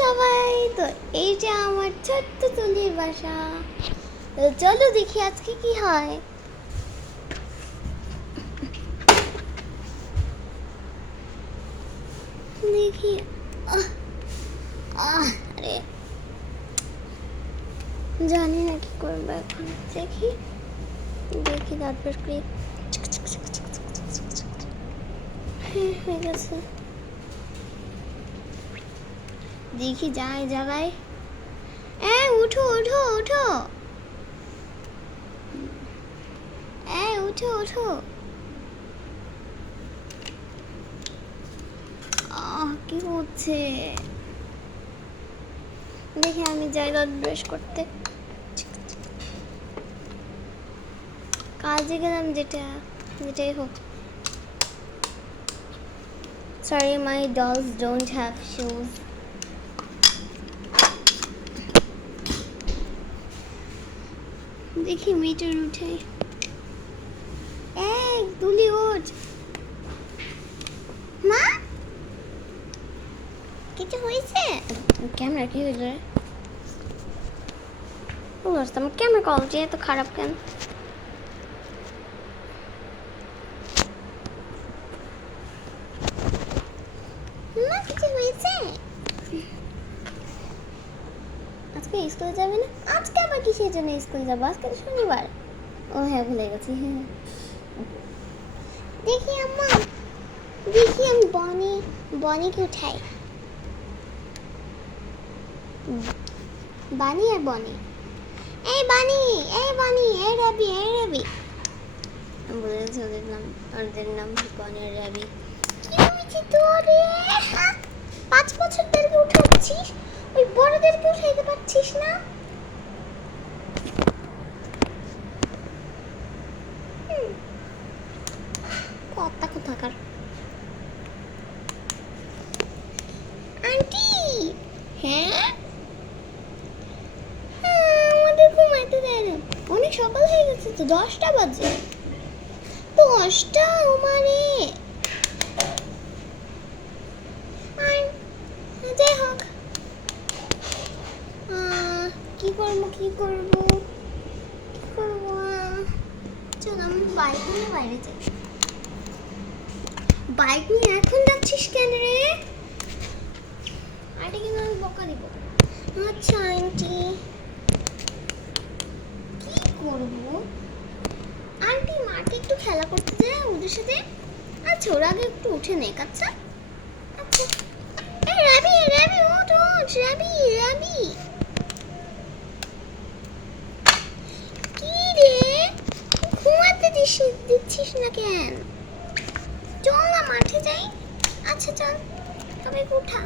সবাই, তো এই যে আমার ছোট্ট তুলির বাসা। তো চলো দেখি আজকে কি হয়। দেখি আরে জানি না কি করবো এখন। দেখি দেখি তারপর কি হয়ে গেছে। দেখি যাই জায়গায়। উঠো উঠো উঠো, উঠো উঠো। কি হচ্ছে দেখি, আমি যাই দাঁত ব্রাশ করতে। কাজে গেলাম যেটাই হোক। Sorry, my dolls don't have shoes. দেখি মিটার উঠে। দুলি ওঠ। মা কিছু হয়েছে? ক্যামেরা কি হয়েছে? আমার ক্যামেরা কোয়ালিটি এত খারাপ কেন? মা কিছু হয়েছে? আজকে স্কুলে যাবে না? আজকে আবার কিসের জন্য স্কুলে যাবো? আজকে তো শনিবার। ও হ্যাঁ, ভুলে গেছি। হ্যাঁ দেখি আম্মা, দেখি আমি বনিকে উঠাই। বানি আর বনি। এই বানি, এই রবি, বলে গেছি ওদের নাম বনি আর রবি। কি হয়েছে তোরে? 5 বছরদেরকে উঠাচ্ছিস, ওই বড়দেরকে উঠাইতে পারছিস না? কথা কোথাকার। আন্টি হ্যাঁ, আমাদের ঘুমাইতে দেয় না। অনেক সকাল হয়ে গেছে তো, 10টা বাজে। 10টা মানে যাই হোক, কি করবো চল আমি বাইক নিয়ে বাইরে যাই। বাইক নিয়ে এখন যাচ্ছিস কেন রে? আন্টি কিন্তু আমি বকা দিব। আচ্ছা আন্টি, কি করবো? আন্টি মাঠে একটু খেলা করতে যায় ওদের সাথে। আচ্ছা ওরা আগে একটু উঠে নেক। আচ্ছা আচ্ছা। রাবি ওঠ রাবি। কি রে, ঘুমাতে দিচ্ছিস না কেন? চল না মাঠে যাই। আচ্ছা চল, তবে উঠা।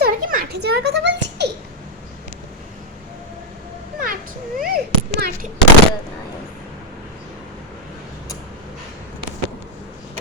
তোরা কি মাঠে যাওয়ার কথা বলছিস? মাঠে